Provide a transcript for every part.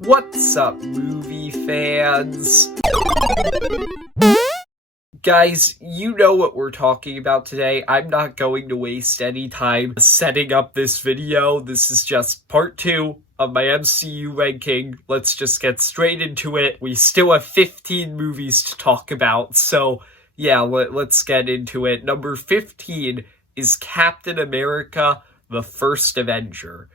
What's up, movie fans? Guys, you know what we're talking about today. I'm not going to waste any time setting up this video. This is just part 2 of my MCU ranking. Let's just get straight into it. We still have 15 movies to talk about, so yeah, let's get into it. Number 15 is Captain America: The First Avenger.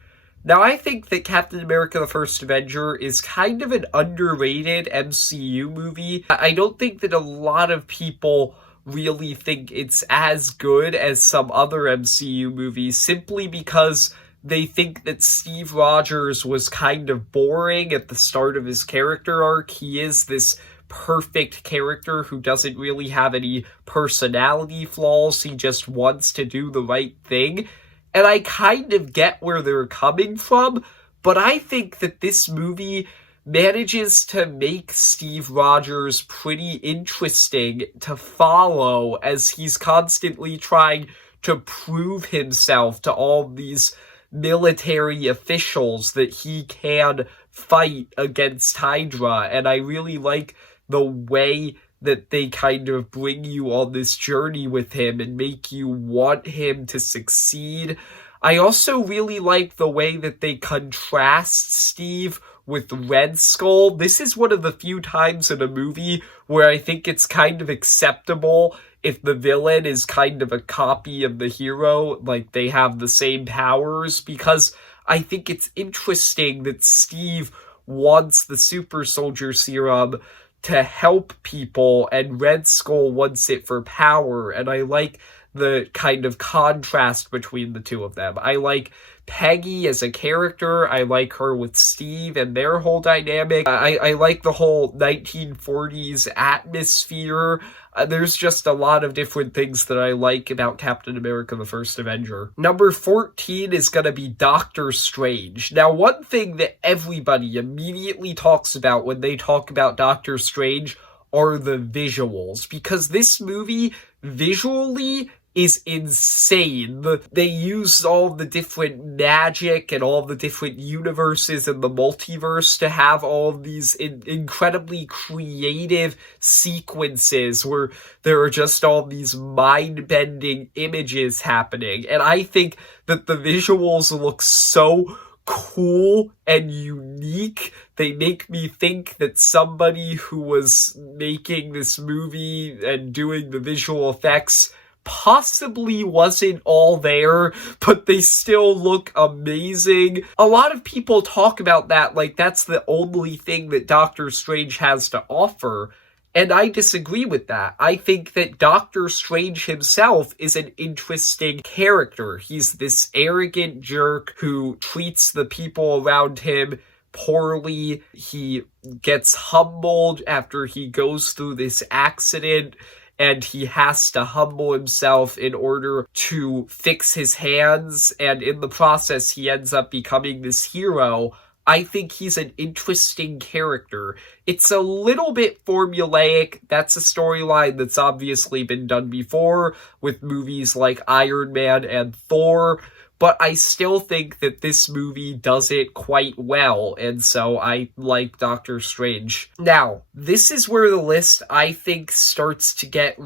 Now, I think that Captain America: The First Avenger is kind of an underrated MCU movie. I don't think that a lot of people really think it's as good as some other MCU movies, simply because they think that Steve Rogers was kind of boring at the start of his character arc. He is this perfect character who doesn't really have any personality flaws. He just wants to do the right thing. And I kind of get where they're coming from, but I think that this movie manages to make Steve Rogers pretty interesting to follow as he's constantly trying to prove himself to all these military officials that he can fight against Hydra. And I really like the way that they kind of bring you on this journey with him and make you want him to succeed. I also really like the way that they contrast Steve with Red Skull. This is one of the few times in a movie where I think it's kind of acceptable if the villain is kind of a copy of the hero, like they have the same powers, because I think it's interesting that Steve wants the super soldier serum to help people, and Red Skull wants it for power, and I like the kind of contrast between the two of them. I like Peggy as a character. I like her with Steve and their whole dynamic. I like the whole 1940s atmosphere. There's just a lot of different things that I like about Captain America: The First Avenger. Number 14 is going to be Doctor Strange. Now, one thing that everybody immediately talks about when they talk about Doctor Strange are the visuals, because this movie visually is insane. They use all the different magic and all the different universes in the multiverse to have all of these incredibly creative sequences where there are just all these mind-bending images happening. And I think that the visuals look so cool and unique. They make me think that somebody who was making this movie and doing the visual effects possibly wasn't all there, but they still look amazing. A lot of people talk about that like that's the only thing that Doctor Strange has to offer, and I disagree with that. I think that Doctor Strange himself is an interesting character. He's this arrogant jerk who treats the people around him poorly. He gets humbled after he goes through this accident, and he has to humble himself in order to fix his hands, and in the process he ends up becoming this hero. I think he's an interesting character. It's a little bit formulaic. That's a storyline that's obviously been done before with movies like Iron Man and Thor, but I still think that this movie does it quite well, and so I like Doctor Strange. Now, this is where the list, I think, starts to get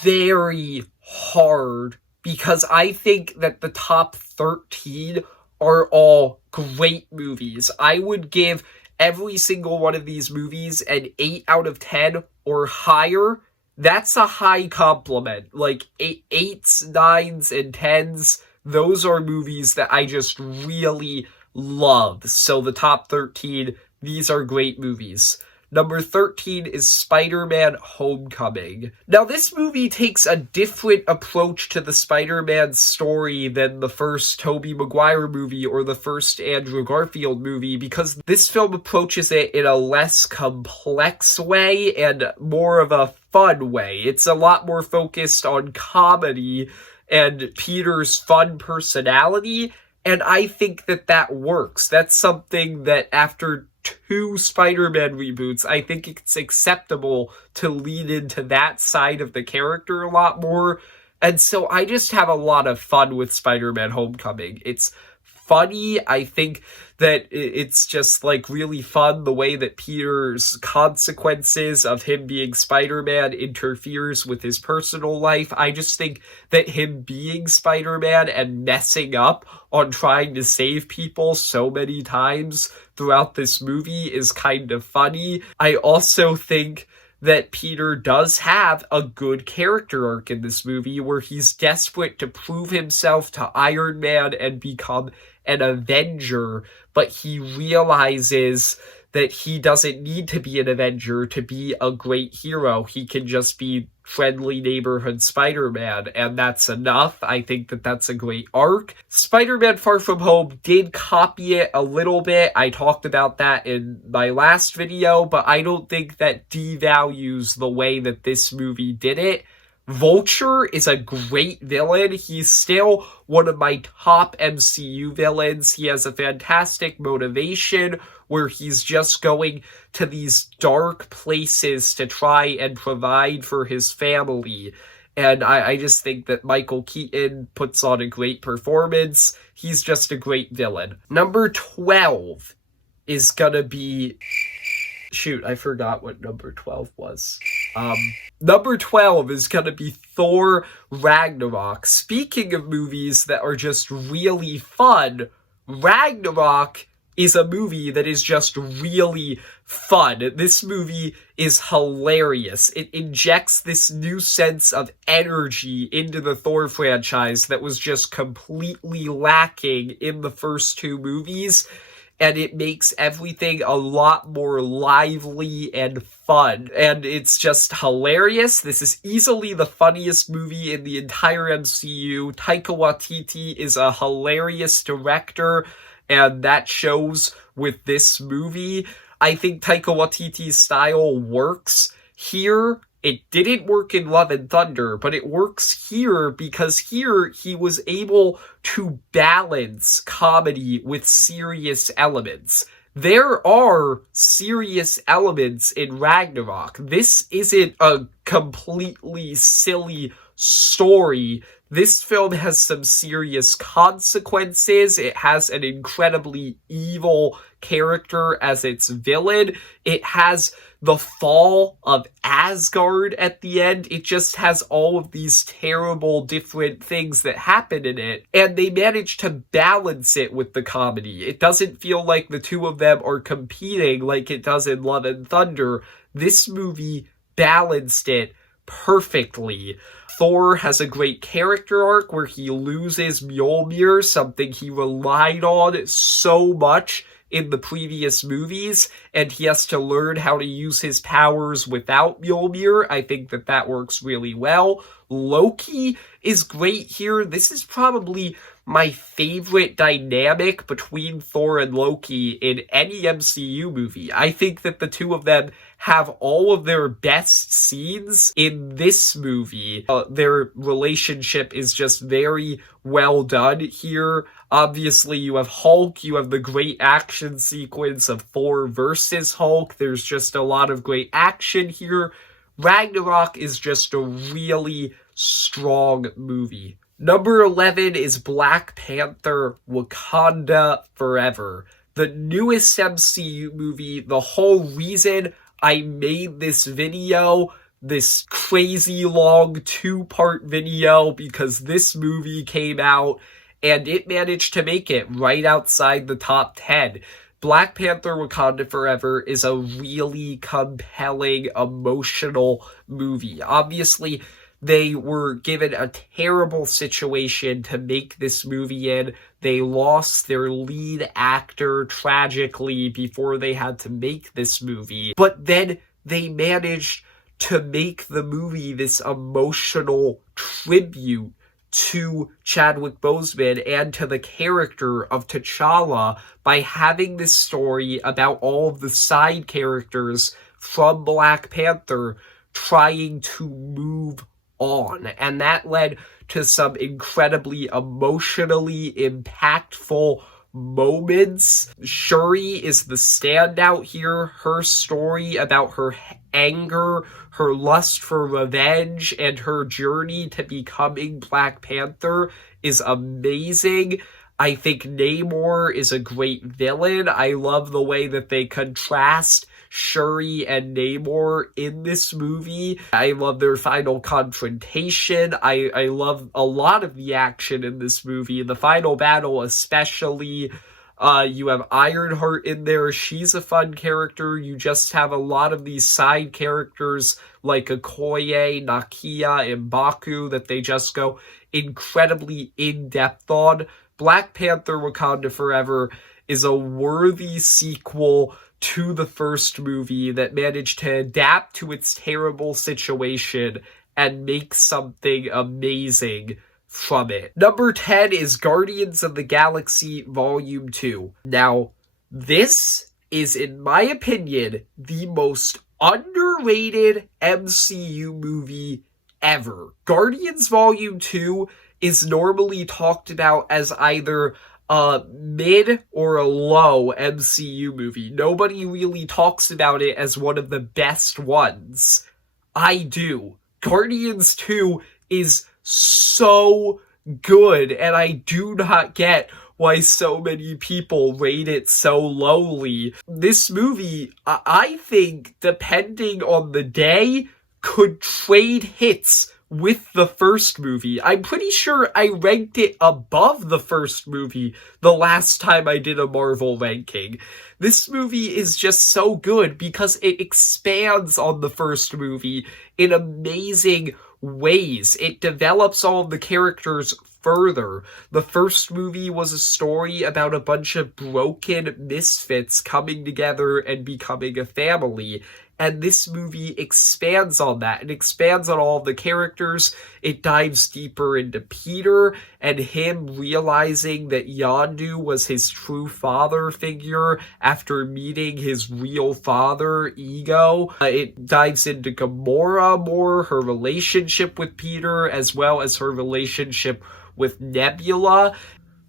very hard, because I think that the top 13 are all great movies. I would give every single one of these movies an 8 out of 10 or higher. That's a high compliment. Like, 8s, 9s, and 10s, those are movies that I just really love. So the top 13, these are great movies. Number 13 is Spider-Man: Homecoming. Now, this movie takes a different approach to the Spider-Man story than the first Tobey Maguire movie or the first Andrew Garfield movie, because this film approaches it in a less complex way and more of a fun way. It's a lot more focused on comedy and Peter's fun personality, and I think that that works. That's something that after 2 Spider-Man reboots, I think it's acceptable to lean into that side of the character a lot more, and so I just have a lot of fun with Spider-Man: Homecoming. It's funny. I think that it's just like really fun the way that Peter's consequences of him being Spider-Man interferes with his personal life. I just think that him being Spider-Man and messing up on trying to save people so many times throughout this movie is kind of funny. I also think that Peter does have a good character arc in this movie where he's desperate to prove himself to Iron Man and become an Avenger, but he realizes that he doesn't need to be an Avenger to be a great hero. He can just be friendly neighborhood Spider-Man, and that's enough. I think that that's a great arc. Spider-Man Far From Home did copy it a little bit. I talked about that in my last video, but I don't think that devalues the way that this movie did it. Vulture is a great villain. He's still one of my top MCU villains. He has a fantastic motivation where he's just going to these dark places to try and provide for his family. And I just think that Michael Keaton puts on a great performance. He's just a great villain. Number 12 is gonna be... Shoot, I forgot what number 12 was. Number 12 is gonna be Thor Ragnarok. Speaking of movies that are just really fun, Ragnarok is a movie that is just really fun. This movie is hilarious. It injects this new sense of energy into the Thor franchise that was just completely lacking in the first two movies, and it makes everything a lot more lively and fun. And it's just hilarious. This is easily the funniest movie in the entire MCU. Taika Waititi is a hilarious director, and that shows with this movie. I think Taika Waititi's style works here. It didn't work in Love and Thunder, but it works here because here he was able to balance comedy with serious elements. There are serious elements in Ragnarok. This isn't a completely silly story. This film has some serious consequences. It has an incredibly evil character as its villain. It has the fall of Asgard at the end. It just has all of these terrible different things that happen in it, and they manage to balance it with the comedy. It doesn't feel like the two of them are competing like it does in Love and Thunder. This movie balanced it perfectly. Thor has a great character arc where he loses Mjolnir, something he relied on so much in the previous movies, and he has to learn how to use his powers without Mjolnir. I think that that works really well. Loki is great here. This is probably my favorite dynamic between Thor and Loki in any MCU movie. I think that the two of them have all of their best scenes in this movie. Their relationship is just very well done here. Obviously, you have Hulk, you have the great action sequence of Thor versus Hulk. There's just a lot of great action here. Ragnarok is just a really strong movie. Number 11 is Black Panther: Wakanda Forever. The newest MCU movie. The whole reason I made this video, this crazy long 2-part video, because this movie came out and it managed to make it right outside the top 10. Black Panther: Wakanda Forever is a really compelling, emotional movie. Obviously, they were given a terrible situation to make this movie in. They lost their lead actor tragically before they had to make this movie. But then they managed to make the movie this emotional tribute to Chadwick Boseman and to the character of T'Challa by having this story about all of the side characters from Black Panther trying to move on. And that led to some incredibly emotionally impactful moments. Shuri is the standout here. Her story about her anger, her lust for revenge, and her journey to becoming Black Panther is amazing. I think Namor is a great villain. I love the way that they contrast Shuri and Namor in this movie. I love their final confrontation. I love a lot of the action in this movie. The final battle especially. You have Ironheart in there. She's a fun character. You just have a lot of these side characters like Okoye, Nakia, and Baku that they just go incredibly in-depth on. Black Panther Wakanda Forever is a worthy sequel to the first movie that managed to adapt to its terrible situation and make something amazing from it. Number 10 is Guardians of the Galaxy Volume 2. Now, this is, in my opinion, the most underrated MCU movie ever. Guardians Volume 2 is normally talked about as either a mid or a low MCU movie. Nobody really talks about it as one of the best ones. I do. Guardians 2 is so good, and I do not get why so many people rate it so lowly. This movie, I think, depending on the day, could trade hits with the first movie. I'm pretty sure I ranked it above the first movie the last time I did a Marvel ranking. This movie is just so good because it expands on the first movie in amazing ways. It develops all of the characters further. The first movie was a story about a bunch of broken misfits coming together and becoming a family. And this movie expands on that. It expands on all of the characters. It dives deeper into Peter and him realizing that Yondu was his true father figure after meeting his real father, Ego. It dives into Gamora more, her relationship with Peter, as well as her relationship with Nebula.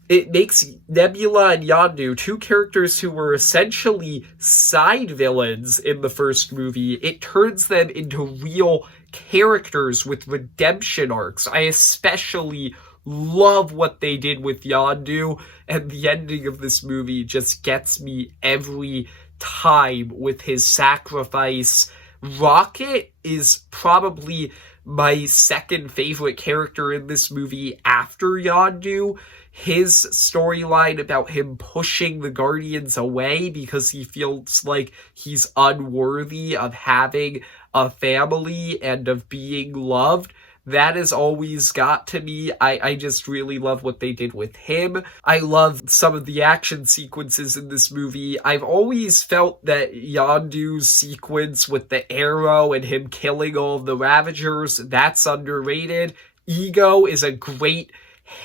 It makes Nebula and Yondu, two characters who were essentially side villains in the first movie, it turns them into real characters with redemption arcs. I especially love what they did with Yondu, and the ending of this movie just gets me every time with his sacrifice. Rocket is probably my second favorite character in this movie after Yondu. His storyline about him pushing the Guardians away because he feels like he's unworthy of having a family and of being loved, that has always got to me. I just really love what they did with him. I love some of the action sequences in this movie. I've always felt that Yondu's sequence with the arrow and him killing all of the Ravagers, that's underrated. Ego is a great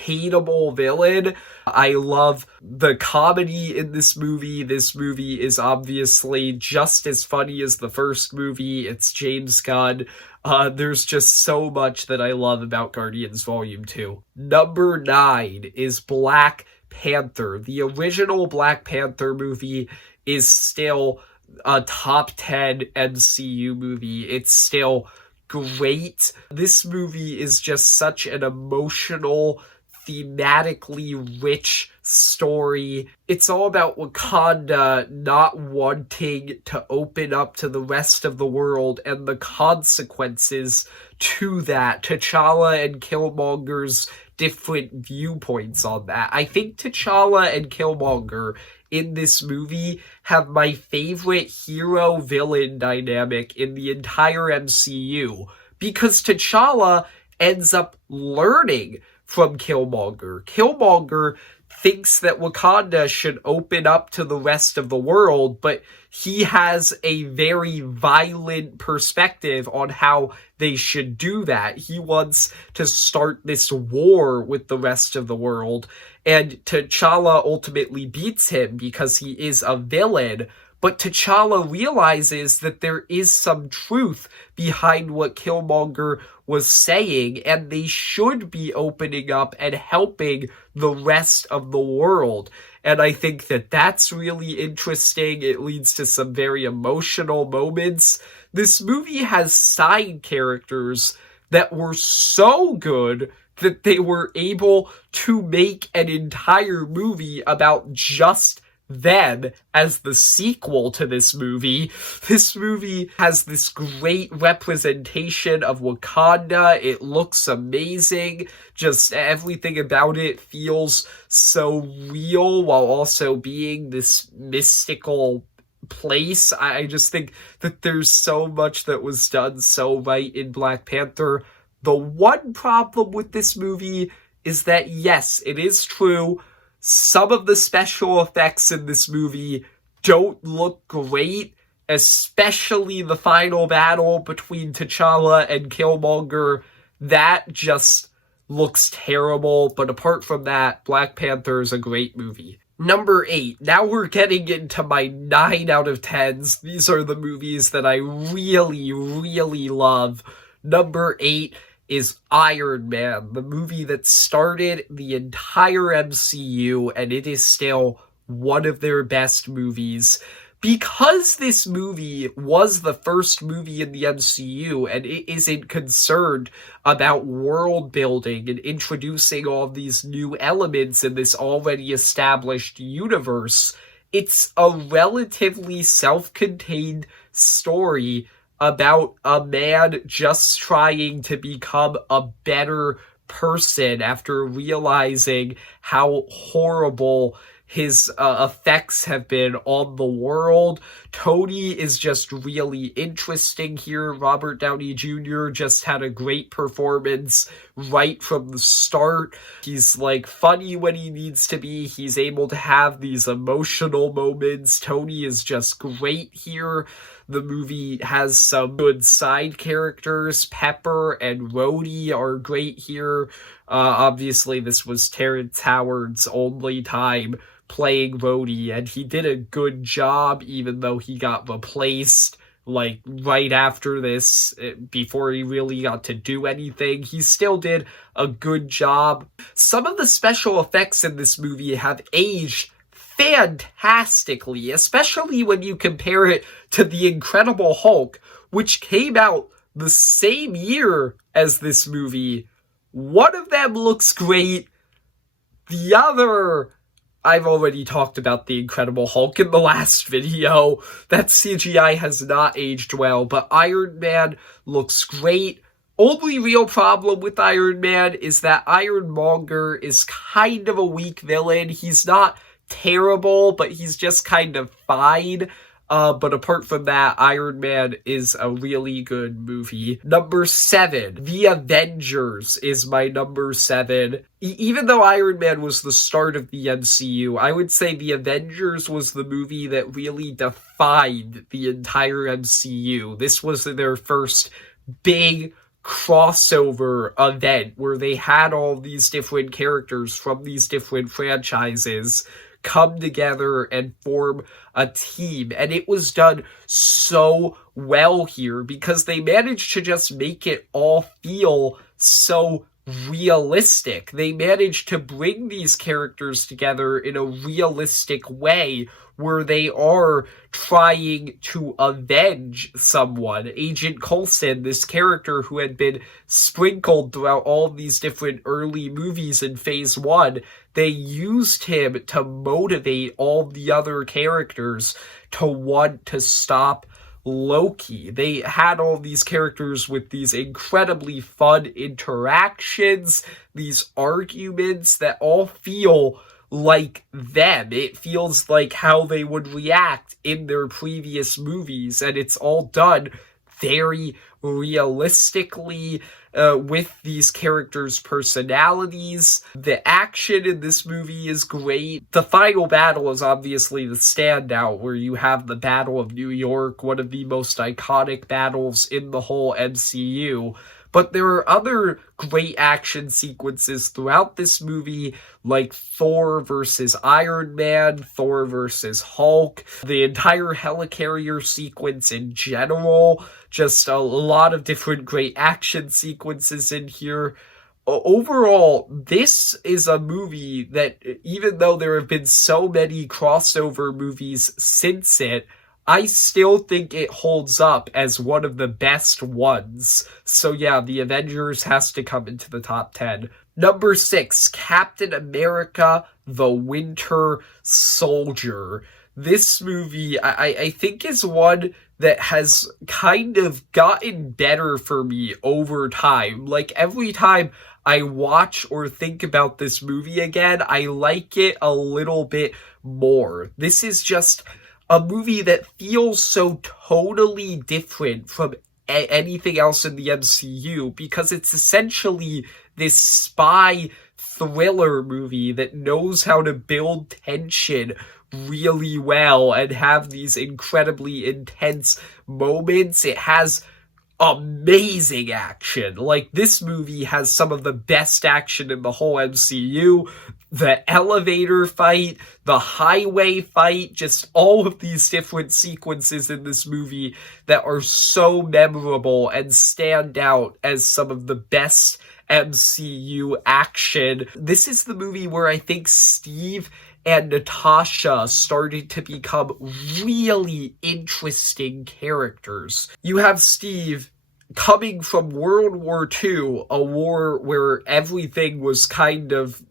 hateable villain. I love the comedy in this movie. This movie is obviously just as funny as the first movie. It's James Gunn. There's just so much that I love about Guardians Volume 2. Number 9 is Black Panther. The original Black Panther movie is still a top 10 MCU movie. It's still great. This movie is just such an emotional, thematically rich story. It's all about Wakanda not wanting to open up to the rest of the world and the consequences to that. T'Challa and Killmonger's different viewpoints on that. I think T'Challa and Killmonger in this movie have my favorite hero-villain dynamic in the entire MCU, because T'Challa ends up learning from Killmonger. Killmonger thinks that Wakanda should open up to the rest of the world, but he has a very violent perspective on how they should do that. He wants to start this war with the rest of the world, and T'Challa ultimately beats him because he is a villain. But T'Challa realizes that there is some truth behind what Killmonger was saying, and they should be opening up and helping the rest of the world. And I think that that's really interesting. It leads to some very emotional moments. This movie has side characters that were so good that they were able to make an entire movie about just them as the sequel to this movie. This movie has this great representation of Wakanda. It looks amazing. Just everything about it feels so real while also being this mystical place. I just think that there's so much that was done so right in Black Panther. The one problem with this movie is that, yes, it is true, some of the special effects in this movie don't look great, especially the final battle between T'Challa and Killmonger. That just looks terrible, but apart from that, Black Panther is a great movie. Number 8. Now we're getting into my 9 out of 10s. These are the movies that I really, really love. Number 8 is Iron Man, the movie that started the entire MCU, and it is still one of their best movies. Because this movie was the first movie in the MCU, and it isn't concerned about world building and introducing all of these new elements in this already established universe, it's a relatively self-contained story about a man just trying to become a better person after realizing how horrible his effects have been on the world. Tony is just really interesting here. Robert Downey Jr. just had a great performance right from the start. He's like funny when he needs to be. He's able to have these emotional moments. Tony is just great here. The movie has some good side characters. Pepper and Rhodey are great here. Obviously, this was Terrence Howard's only time playing Rhodey, and he did a good job, even though he got replaced, like, right after this, before he really got to do anything. He still did a good job. Some of the special effects in this movie have aged fantastically, especially when you compare it to The Incredible Hulk, which came out the same year as this movie. One of them looks great. The other, I've already talked about The Incredible Hulk in the last video. That CGI has not aged well, but Iron Man looks great. Only real problem with Iron Man is that Ironmonger is kind of a weak villain. He's not terrible, but he's just kind of fine. But apart from that, Iron Man is a really good movie. Number 7, The Avengers is my number 7. Even though Iron Man was the start of the MCU, I would say The Avengers was the movie that really defined the entire MCU. This was their first big crossover event where they had all these different characters from these different franchises come together and form a team. And it was done so well here because they managed to just make it all feel so realistic. They managed to bring these characters together in a realistic way where they are trying to avenge someone. Agent Coulson, this character who had been sprinkled throughout all of these different early movies in Phase 1, they used him to motivate all the other characters to want to stop Loki. They had all these characters with these incredibly fun interactions, these arguments that all feel like them. It feels like how they would react in their previous movies, and it's all done very realistically with these characters' personalities. The action in this movie is great. The final battle is obviously the standout, where you have the Battle of New York, one of the most iconic battles in the whole MCU. But there are other great action sequences throughout this movie, like Thor versus Iron Man, Thor versus Hulk, the entire helicarrier sequence in general, just a lot of different great action sequences in here. Overall, this is a movie that, even though there have been so many crossover movies since it, I still think it holds up as one of the best ones. So yeah, The Avengers has to come into the top 10. Number 6, Captain America, the Winter Soldier. This movie, I think, is one that has kind of gotten better for me over time. Like, every time I watch or think about this movie again, I like it a little bit more. This is just a movie that feels so totally different from anything else in the MCU because it's essentially this spy thriller movie that knows how to build tension really well and have these incredibly intense moments. It has amazing action. Like, this movie has some of the best action in the whole MCU. The elevator fight, the highway fight, just all of these different sequences in this movie that are so memorable and stand out as some of the best MCU action. This is the movie where I think Steve and Natasha started to become really interesting characters. You have Steve coming from World War II, a war where everything was kind of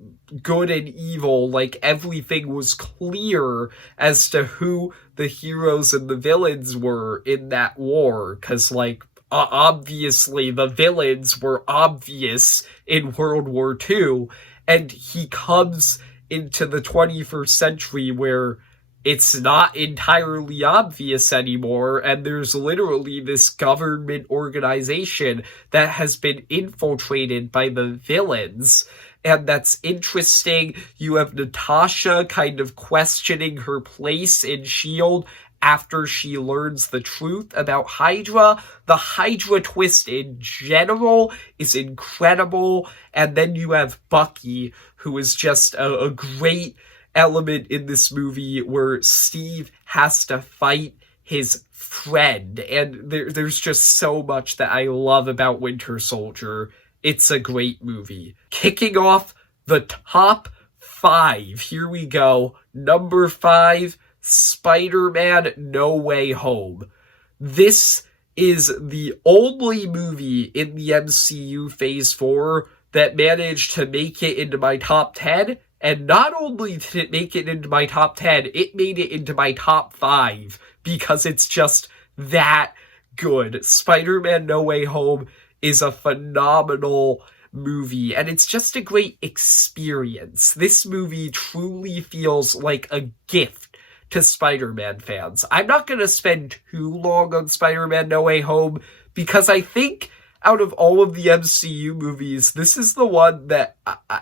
good and evil, like everything was clear as to who the heroes and the villains were in that war, because, like, obviously the villains were obvious in World War II, and he comes into the 21st century where it's not entirely obvious anymore, and there's literally this government organization that has been infiltrated by the villains, and that's interesting. You have Natasha kind of questioning her place in S.H.I.E.L.D. after she learns the truth about Hydra. The Hydra twist in general is incredible, and then you have Bucky, who is just a great element in this movie where Steve has to fight his friend, and there's just so much that I love about Winter Soldier. It's a great movie. Kicking off the top 5, here we go. Number 5, Spider-Man No Way Home. This is the only movie in the MCU Phase 4 that managed to make it into my top 10, and not only did it make it into my top 10, it made it into my top 5, because it's just that good. Spider-Man No Way Home is a phenomenal movie, and it's just a great experience. This movie truly feels like a gift to Spider-Man fans. I'm not going to spend too long on Spider-Man No Way Home, because I think out of all of the MCU movies, this is the one that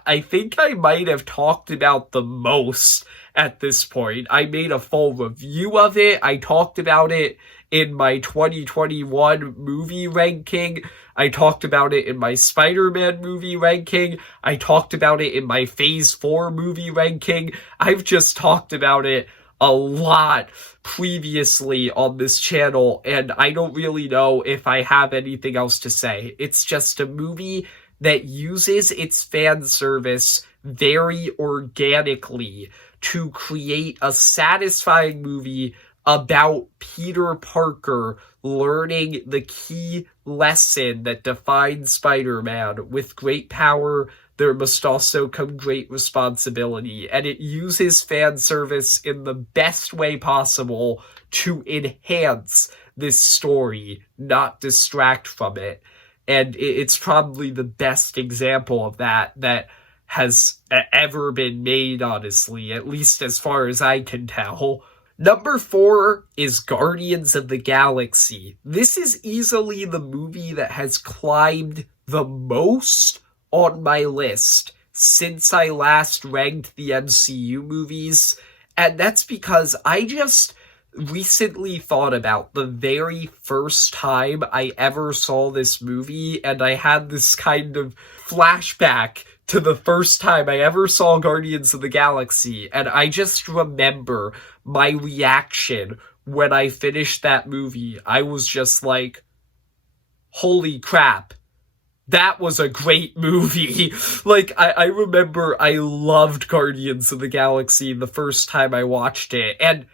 I think I might have talked about the most at this point. I made a full review of it. I talked about it in my 2021 movie ranking. I talked about it in my Spider-Man movie ranking. I talked about it in my Phase 4 movie ranking. I've just talked about it a lot previously on this channel, and I don't really know if I have anything else to say. It's just a movie that uses its fan service very organically to create a satisfying movie about Peter Parker learning the key lesson that defines Spider-Man: with great power, there must also come great responsibility. And it uses fan service in the best way possible to enhance this story, not distract from it. And it's probably the best example of that has ever been made, honestly, at least as far as I can tell. Number 4 is Guardians of the Galaxy. This is easily the movie that has climbed the most on my list since I last ranked the MCU movies, and that's because I just recently thought about the very first time I ever saw this movie, and I had this kind of flashback to the first time I ever saw Guardians of the Galaxy, and I just remember my reaction when I finished that movie. I was just like, holy crap, that was a great movie. Like, I remember I loved Guardians of the Galaxy the first time I watched it, and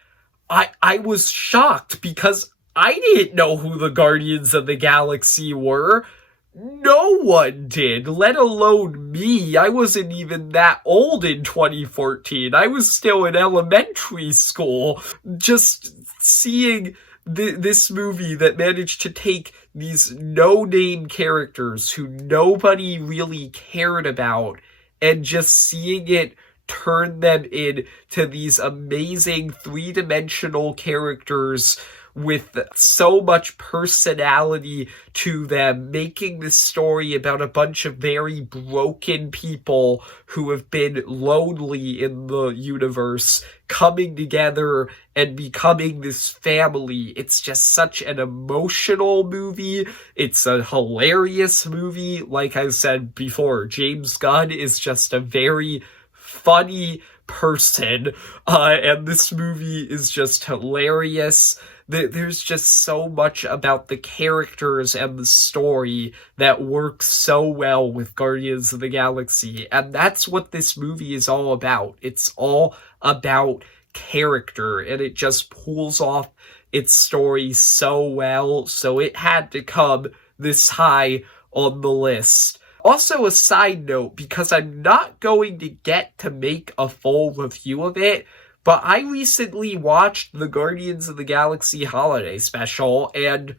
I was shocked because I didn't know who the Guardians of the Galaxy were. No one did, let alone me. I wasn't even that old in 2014. I was still in elementary school. Just seeing this movie that managed to take these no-name characters who nobody really cared about and just seeing it turn them into these amazing three-dimensional characters with so much personality to them, making this story about a bunch of very broken people who have been lonely in the universe, coming together and becoming this family. It's just such an emotional movie. It's a hilarious movie. Like I said before, James Gunn is just a very funny person, and this movie is just hilarious. There's just so much about the characters and the story that works so well with Guardians of the Galaxy, and that's what this movie is all about. It's all about character, and it just pulls off its story so well, so it had to come this high on the list. Also, a side note, because I'm not going to get to make a full review of it, but I recently watched the Guardians of the Galaxy holiday special, and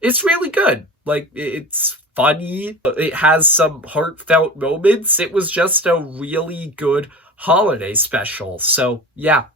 it's really good. Like, it's funny, it has some heartfelt moments. It was just a really good holiday special. So, yeah,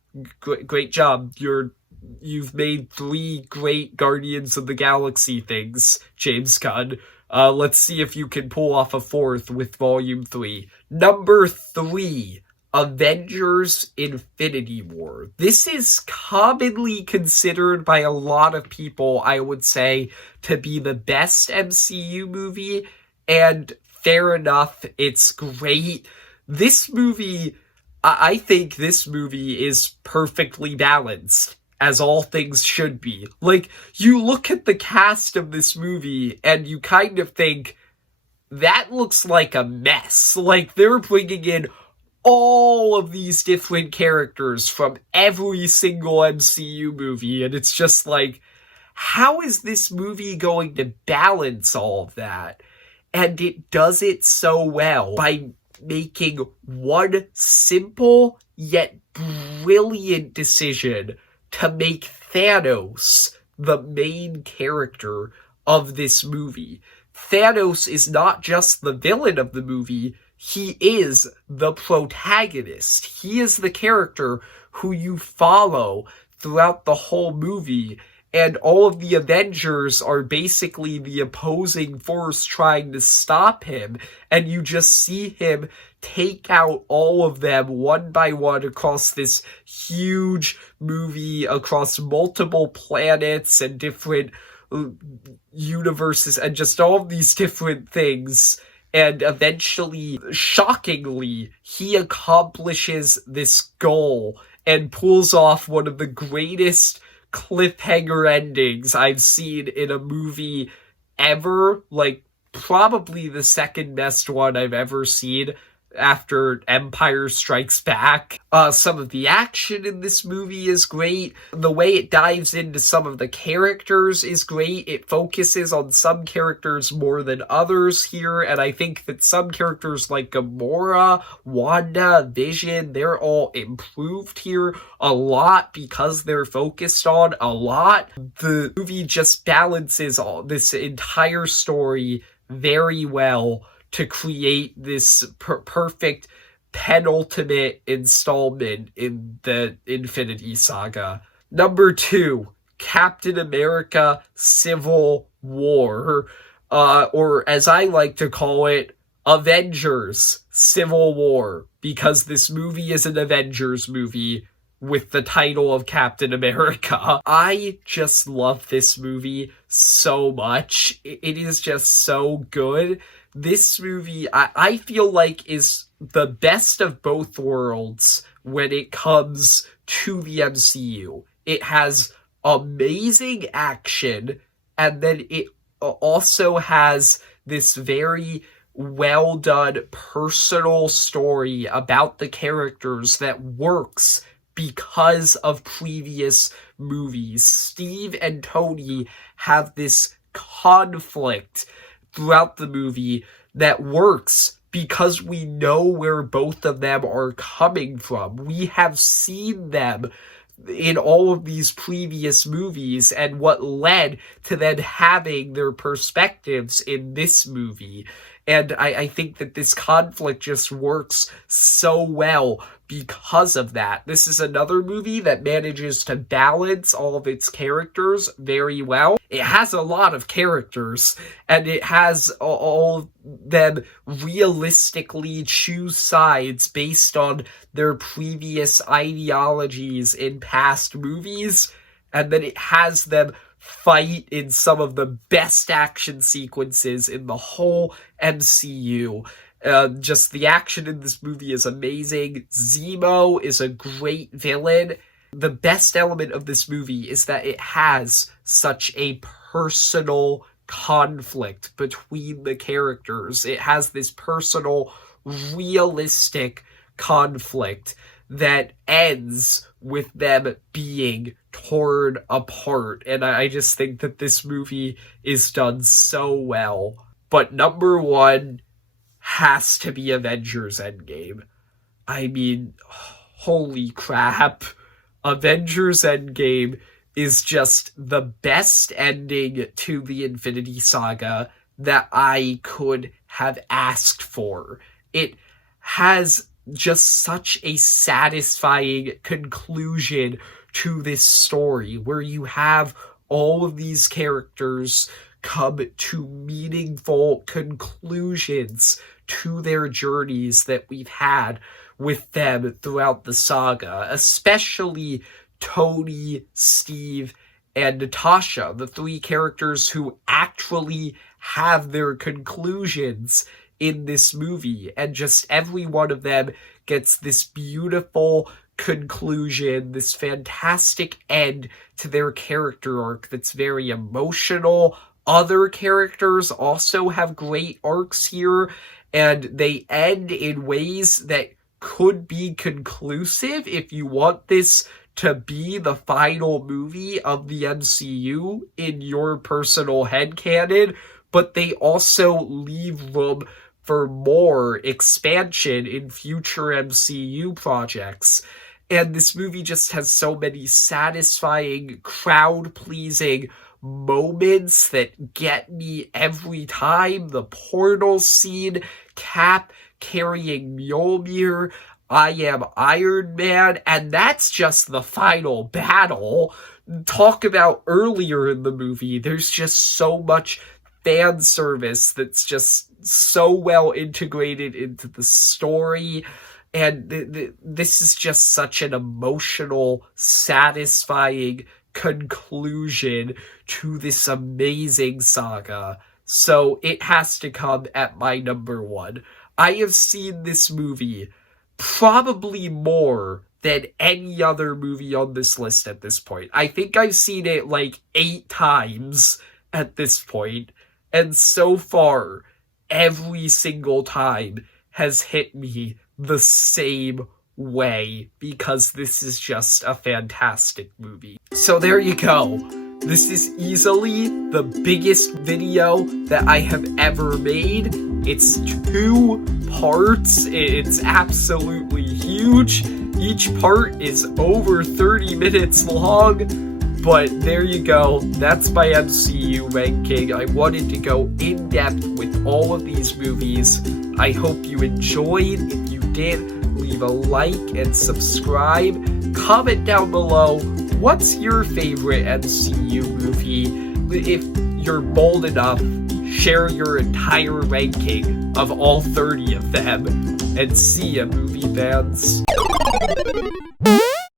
great job. You've made 3 great Guardians of the Galaxy things, James Gunn. Let's see if you can pull off a 4th with Volume 3. Number 3, Avengers Infinity War. This is commonly considered by a lot of people, I would say, to be the best MCU movie, and fair enough, it's great. This movie, I think this movie is perfectly balanced, as all things should be. Like, you look at the cast of this movie, and you kind of think, that looks like a mess. Like, they're bringing in all of these different characters from every single MCU movie, and it's just like, how is this movie going to balance all of that? And it does it so well by making one simple yet brilliant decision to make Thanos the main character of this movie. Thanos is not just the villain of the movie, he is the protagonist. He is the character who you follow throughout the whole movie, and all of the Avengers are basically the opposing force trying to stop him, and you just see him take out all of them one by one across this huge movie, across multiple planets and different universes, and just all of these different things. And eventually, shockingly, he accomplishes this goal and pulls off one of the greatest cliffhanger endings I've seen in a movie ever. Like, probably the second best one I've ever seen after Empire Strikes Back. Some of the action in this movie is great. The way it dives into some of the characters is great. It focuses on some characters more than others here, and I think that some characters like Gamora, Wanda, Vision, they're all improved here a lot because they're focused on a lot. The movie just balances all this entire story very well to create this perfect penultimate installment in the Infinity Saga. Number 2, Captain America Civil War, or as I like to call it, Avengers Civil War, because this movie is an Avengers movie with the title of Captain America. I just love this movie so much. It is just so good. This movie, I feel like, is the best of both worlds when it comes to the MCU. It has amazing action, and then it also has this very well done personal story about the characters that works because of previous movies. Steve and Tony have this conflict throughout the movie that works because we know where both of them are coming from. We have seen them in all of these previous movies and what led to them having their perspectives in this movie. And I think that this conflict just works so well because of that. This is another movie that manages to balance all of its characters very well. It has a lot of characters, and it has all of them realistically choose sides based on their previous ideologies in past movies, and then it has them fight in some of the best action sequences in the whole MCU. Just the action in this movie is amazing. Zemo is a great villain. The best element of this movie is that it has such a personal conflict between the characters. It has this personal, realistic conflict that ends with them being torn apart. And I just think that this movie is done so well. But number one has to be Avengers Endgame. I mean, holy crap. Avengers Endgame is just the best ending to the Infinity Saga that I could have asked for. It has just such a satisfying conclusion to this story where you have all of these characters come to meaningful conclusions to their journeys that we've had with them throughout the saga, especially Tony, Steve, and Natasha, the three characters who actually have their conclusions in this movie, and just every one of them gets this beautiful conclusion, this fantastic end to their character arc that's very emotional. Other characters also have great arcs here, and they end in ways that could be conclusive if you want this to be the final movie of the MCU in your personal headcanon, but they also leave room for more expansion in future MCU projects. And this movie just has so many satisfying, crowd-pleasing moments that get me every time. The portal scene, Cap carrying Mjolnir, I am Iron Man, and that's just the final battle. Talk about earlier in the movie, there's just so much fan service that's just so well integrated into the story, and this is just such an emotional, satisfying conclusion to this amazing saga. So it has to come at my number one. I have seen this movie probably more than any other movie on this list at this point. I think I've seen it like 8 times at this point, and so far, every single time has hit me the same way, because this is just a fantastic movie. So there you go. This is easily the biggest video that I have ever made. It's 2 parts. It's absolutely huge. Each part is over 30 minutes long. But there you go, that's my MCU ranking. I wanted to go in depth with all of these movies. I hope you enjoyed. If you did, leave a like and subscribe. Comment down below, what's your favorite MCU movie? If you're bold enough, share your entire ranking of all 30 of them. And see ya, movie fans.